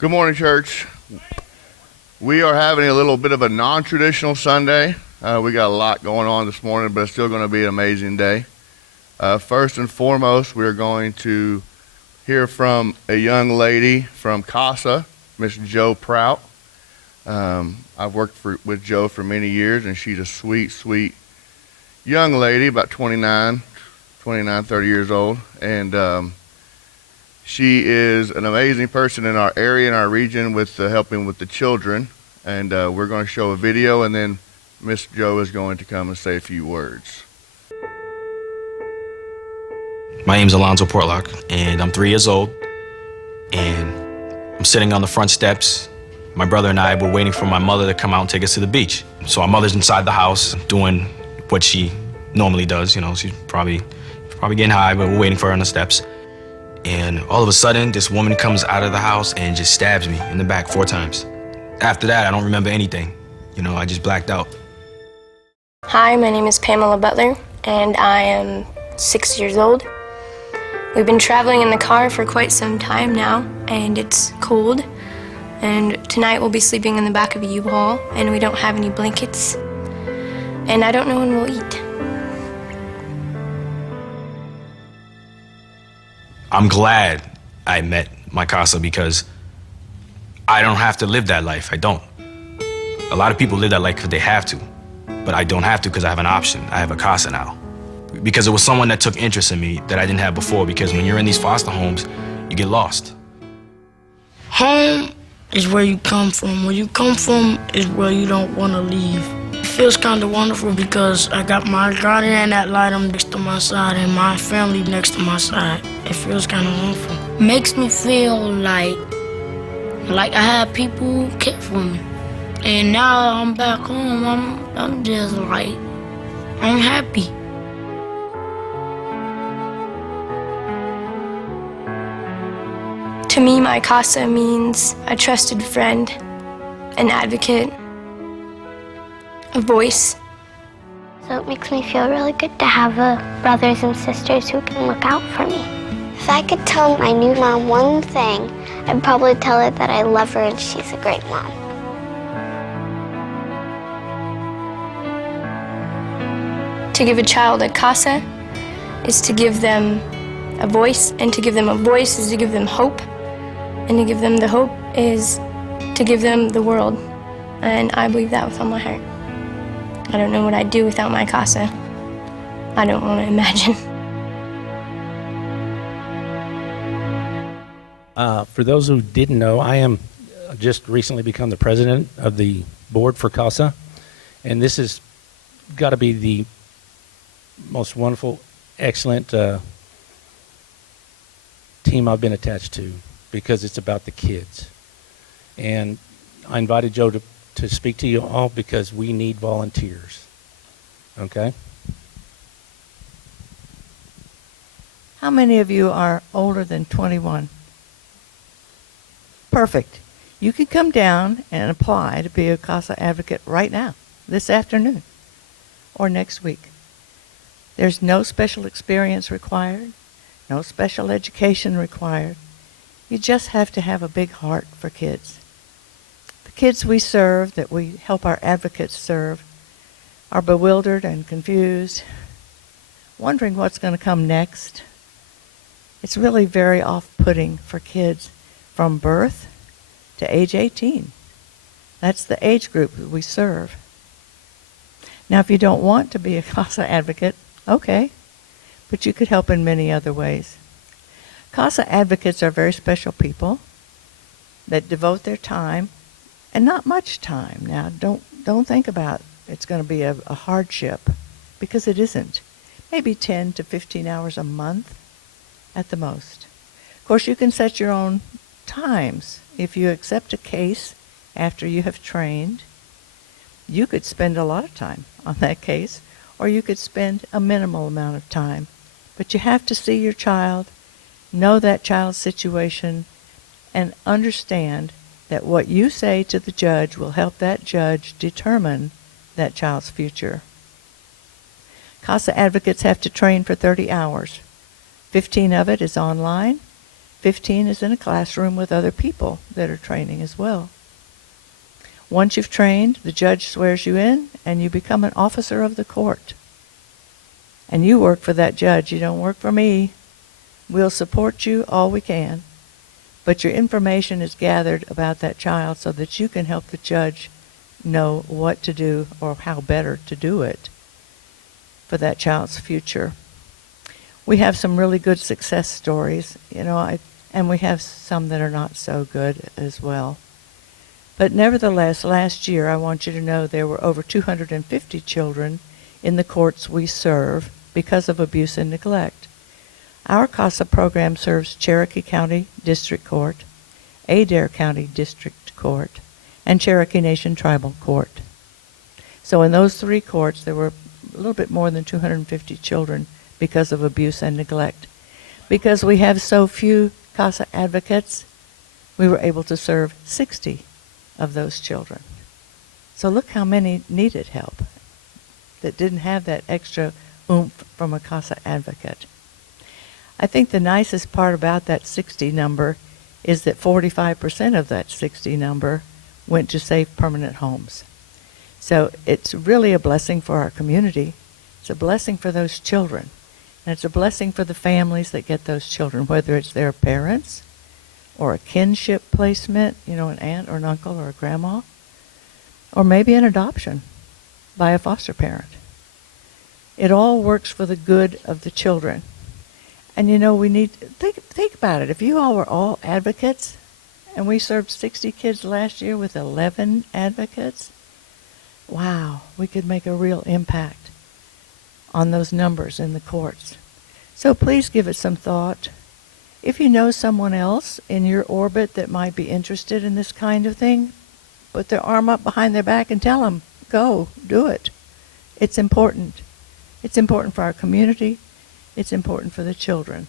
Good morning, church. We are having a little bit of a non-traditional Sunday. We got a lot going on this morning, but it's still going to be an amazing day. First and foremost, we're going to hear from a young lady from CASA, Miss Jo Prout. I've worked with Jo for many years, and she's a sweet, sweet young lady, about 29, 30 years old. And she is an amazing person in our area, in our region, with helping with the children. And we're going to show a video, and then Miss Jo is going to come and say a few words. My name's Alonzo Portlock, and I'm 3 years old. And I'm sitting on the front steps. My brother and I were waiting for my mother to come out and take us to the beach. So our mother's inside the house doing what she normally does. You know, she's probably getting high, but we're waiting for her on the steps. And all of a sudden, this woman comes out of the house and just stabs me in the back 4 times. After that, I don't remember anything. You know, I just blacked out. Hi, my name is Pamela Butler, and I am 6 years old. We've been traveling in the car for quite some time now, and it's cold. And tonight we'll be sleeping in the back of a U-Haul, and we don't have any blankets. And I don't know when we'll eat. I'm glad I met my CASA because I don't have to live that life. I don't. A lot of people live that life because they have to, but I don't have to because I have an option. I have a CASA now. Because it was someone that took interest in me that I didn't have before, because when you're in these foster homes, you get lost. Home is where you come from. Where you come from is where you don't want to leave. It feels kind of wonderful because I got my guardian ad litem next to my side and my family next to my side. It feels kind of wonderful. Makes me feel like I have people who care for me. And now I'm back home, I'm just like, I'm happy. To me, my CASA means a trusted friend, an advocate, a voice. So it makes me feel really good to have brothers and sisters who can look out for me. If I could tell my new mom one thing, I'd probably tell her that I love her and she's a great mom. To give a child a CASA is to give them a voice, and to give them a voice is to give them hope, and to give them the hope is to give them the world. And I believe that with all my heart. I don't know what I'd do without my CASA. I don't want to imagine. For those who didn't know, I am just recently become the president of the board for CASA, and this has got to be the most wonderful, excellent team I've been attached to, because it's about the kids. And I invited Jo to speak to you all because we need volunteers. Okay? How many of you are older than 21? Perfect. You can come down and apply to be a CASA advocate right now, this afternoon, or next week. There's no special experience required, no special education required. You just have to have a big heart for kids. The kids we serve, that we help our advocates serve, are bewildered and confused, wondering what's going to come next. It's really very off-putting for kids from birth to age 18. That's the age group that we serve. Now, if you don't want to be a CASA advocate, okay, but you could help in many other ways. CASA advocates are very special people that devote their time, and not much time. Now, don't think about it's going to be a hardship, because it isn't. Maybe 10 to 15 hours a month at the most. Of course, you can set your own times. If you accept a case after you have trained, you could spend a lot of time on that case, or you could spend a minimal amount of time. But you have to see your child, know that child's situation, and understand that what you say to the judge will help that judge determine that child's future. CASA advocates have to train for 30 hours. 15 of it is online, 15 is in a classroom with other people that are training as well. Once you've trained, the judge swears you in, and you become an officer of the court. And you work for that judge. You don't work for me. We'll support you all we can, but your information is gathered about that child so that you can help the judge know what to do or how better to do it for that child's future. We have some really good success stories, and we have some that are not so good as well. But nevertheless, last year, I want you to know there were over 250 children in the courts we serve because of abuse and neglect. Our CASA program serves Cherokee County District Court, Adair County District Court, and Cherokee Nation Tribal Court. So in those three courts, there were a little bit more than 250 children because of abuse and neglect. Because we have so few CASA advocates, we were able to serve 60 of those children. So look how many needed help that didn't have that extra oomph from a CASA advocate. I think the nicest part about that 60 number is that 45% of that 60 number went to Safe Permanent Homes. So it's really a blessing for our community. It's a blessing for those children. And it's a blessing for the families that get those children, whether it's their parents or a kinship placement, an aunt or an uncle or a grandma, or maybe an adoption by a foster parent. It all works for the good of the children. And we need to think about it. If you all were all advocates, and we served 60 kids last year with 11 advocates, wow, we could make a real impact on those numbers in the courts. So please give it some thought. If you know someone else in your orbit that might be interested in this kind of thing, put their arm up behind their back and tell them, go, do it. It's important. It's important for our community. It's important for the children.